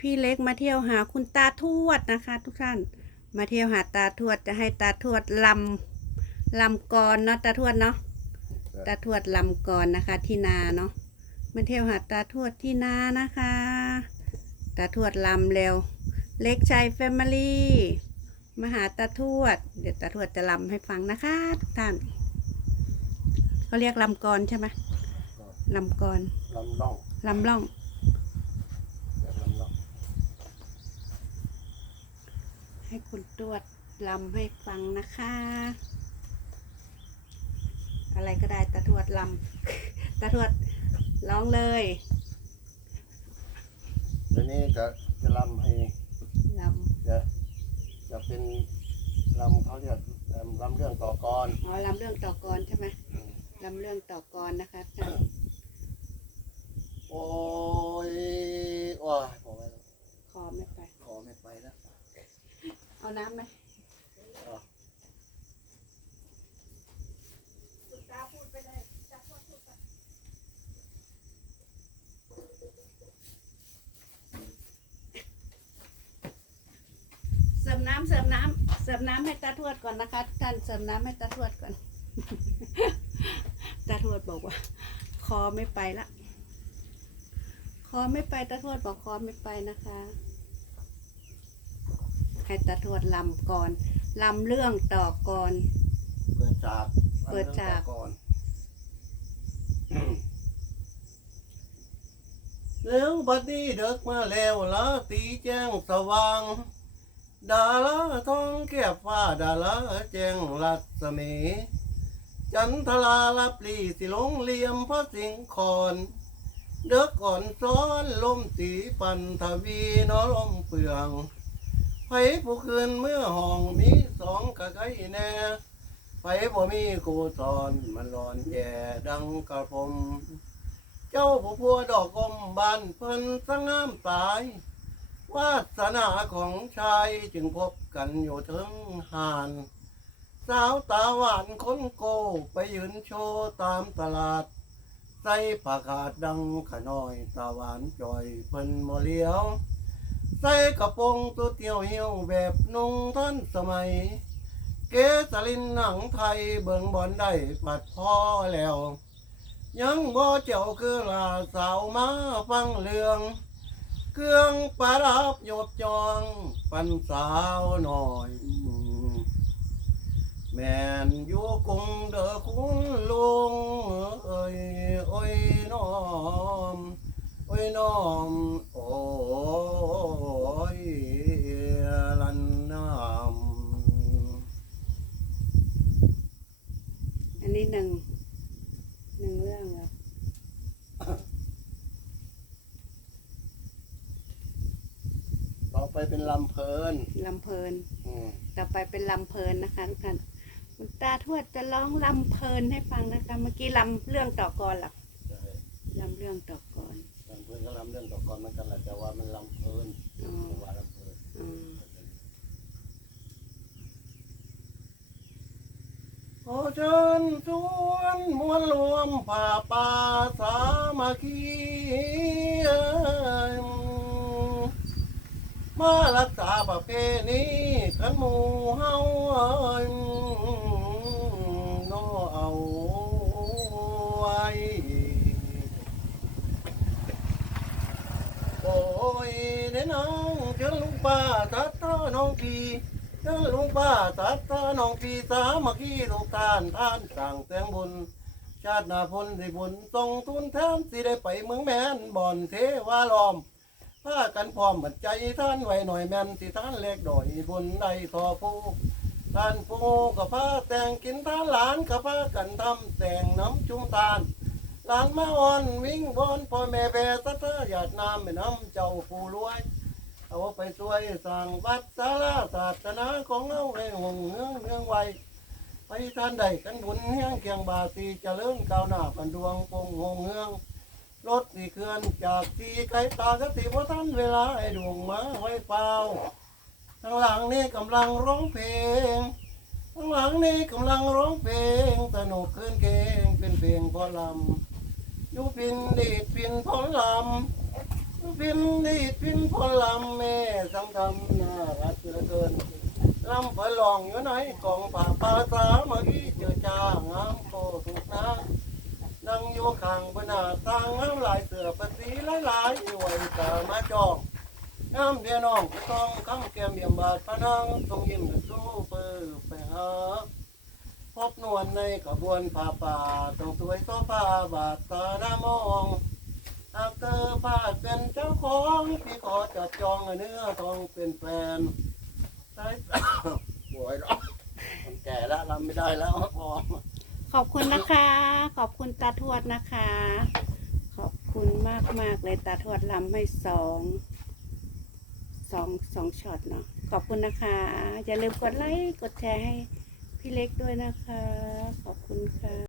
พี่เล็กมาเที่ยวหาคุณตาทวดนะคะ ทุกท่าน มาเที่ยวหาตาทวดจะให้ตาทวดลำลำกรเนาะตาทวดเนาะตาทวดลำกรนะคะ ที่นาเนาะมาเที่ยวหาตาทวดที่นานะคะ ตาทวดลำเร็ว เล็กชัยแฟมิลี่มาหาตาทวด เดี๋ยวตาทวดจะลำให้ฟังนะคะทุกท่านเขาเรียกลำกรใช่ไหมลำกรลำล่องลำล่อง แบบลำล่อง ให้คุณตวดลำให้ฟังนะคะ อะไรก็ได้ตาทวดลำตาทวดร้องเลยทีนี้จะจะลำให้ลจะจะเป็นลำเขาเรียกลำลำเรื่องต่อกรำอ๋อลำเรื่องต่อกรใช่ไหมลำเรื่องต่อกรนะคะท่าน โอ้ยโอ้ยบอกไว้แล้ว คอไม่ไป ขอไม่ไปแล้ว เอาน้ำไหม อะ เสิ ร์ฟน้ำเสิร์ฟน้ำเสิร์ฟน้ำให้ตาทวดก่อนนะคะท่านเสิร์ฟน้ำให้ตาทวดก่อน ตาทวดบอกว่า คอไม่ไปละ คอไม่ไปตาทวดบอกคอไม่ไปนะคะ ให้ตาทวดลำก่อนลำเรื่องต่อก่อน เปิดจากเปิดจากลำเรื่องต่อก่อนแล้วบัดนี้เด็กมาแล้วละตีแจ้งสว่าง ดาราทองแก้บฟ้าดาราแจ้งรัศมีจันทราลับลีสิลงเหลี่ยมพระสิงคอนเด็กก่อนซ้อนลมตีปันทวีนอลมเปลืองไผผู้คืนเมื่อห้องมีสองกะไกแน่ไผบ่มีกูสอนมันร้อนแย่ดังกระผม เจ้าผู้พัวดอกกลมบานเพิ่นสงงามตาย วาสนาของชายจึงพบกันอยู่ถึงหาน สาวตาหวานคนโกไปยืนโชว์ตามตลาด ใส่ผ้าขาดดังขน้อยตาหวานจ่อยเพิ่นโมเลียว ใส่กระโปรงตัวเตียวเหี่ยวแบบนุ่งท่านสมัย เกสลินหนังไทยเบิ่งบอลได้ปัดพ่อแล้ว ยังบ่เจ้าคือลาสาวมาฟังเรื่อง เครื่องประดับยบจองปันสาวหน่อย แม่นอยู่กรุงเด้อคุณลุงเอ้ยโอ้ยน้อมโอ้ยน้อมโอ้ยลันน้ำอันนี้หนึ่งหนึ่งเรื่องแล้ว ต่อไป เป็นลำเพลินลำเพลิน อืมต่อไปเป็นลำเพลินนะคะทุกท่านคุณตาทวดจะร้องลำเพลินให้ฟังนะคะ เมื่อกี้ลำเรื่องต่อกรหรอใช่ลำเรื่องต่อกรลำเพลินก็ลำเรื่องต่อกรเหมือนกันแหละแต่ว่ามันลำเพลินอ๋อจังหวะลำเพลินอืมขอเชิญชวนมวลรวมป่าป่าสามัคคีม มารักษาประเพณีกันหมู่เฮาโนเอาไว้โอ้ยเด้น้องเชิญลุงป้าตัดต้อน้องพี่เชิญลุงป้าตัดต้อน้องพี่สามัคคีลูกตานท่านสั่งแตงบุญชาตินาพลได้บุญทรงทุนแทนสิได้ไปเมืองแมนบ่อนเทวาลอม พากันพร้อมบัดใจท่านไว้หน่อยแม่นสิท่านเล็กดอยบุญได้ต่อผู้ท่านผู้กับพาแต่งกินท่านหลานกับพากันทำแต่งน้ำจุ่มตาลหลานมาอ่อนวิ่งบอนพ่อแม่แผ่สัทธาหยาดน้ำแม่น้ำเจ้าผู้รวย เอาไปช่วยสร้างวัดศาลาศาสนาของเราให้หงเนืองเนืองไว้ไปท่านใดกันบุญเฮียงเคียงบาสีเจริญก้าวหน้าปันดวงปงหงเฮือง รถสีเคลื่อนจากสีไกลตากติว่าท่านเวลาไอ้ดวงมาไว้เปล่าทางหลังนี่กำลังร้องเพลงทางหลังนี่กำลังร้องเพลงสนุกขึ้นเกงเป็นเพลงพอลำยู่พินดีดพินพอลำพินดีดพินพลลำแม่สังทำน่ารักเหลือเกินลำเปิดลองอยู่ไหนกองป่าปลาสามาอีเจอจ้างามโตถูกนะนั่งอยู่ ข้างบนหน้าต่างงามหลายเสือประสีหลายๆอยู่ไว้ตามาจองงามเพียน้องก็ต้องคำแก้มเยี่ยมบาดพนังต้องยิ้มสู้เปิดไปหาพบนวลในขบวนผ้าป่าต้องสวยโซฟาบาดตาหน้ามองหากเธอพาดเป็นเจ้าของพี่ขอจับจองเนื้อทองเป็นแฟนใช่บวยหรอกมันแก่แล้วรำไม่ได้แล้วพอ ขอบคุณนะคะ ขอบคุณตาทวดนะคะ ขอบคุณมากมากเลยตาทวดลำให้สองสองสองช็อตเนาะขอบคุณนะคะ อย่าลืมกดไลค์กดแชร์ให้พี่เล็กด้วยนะคะ ขอบคุณค่ะ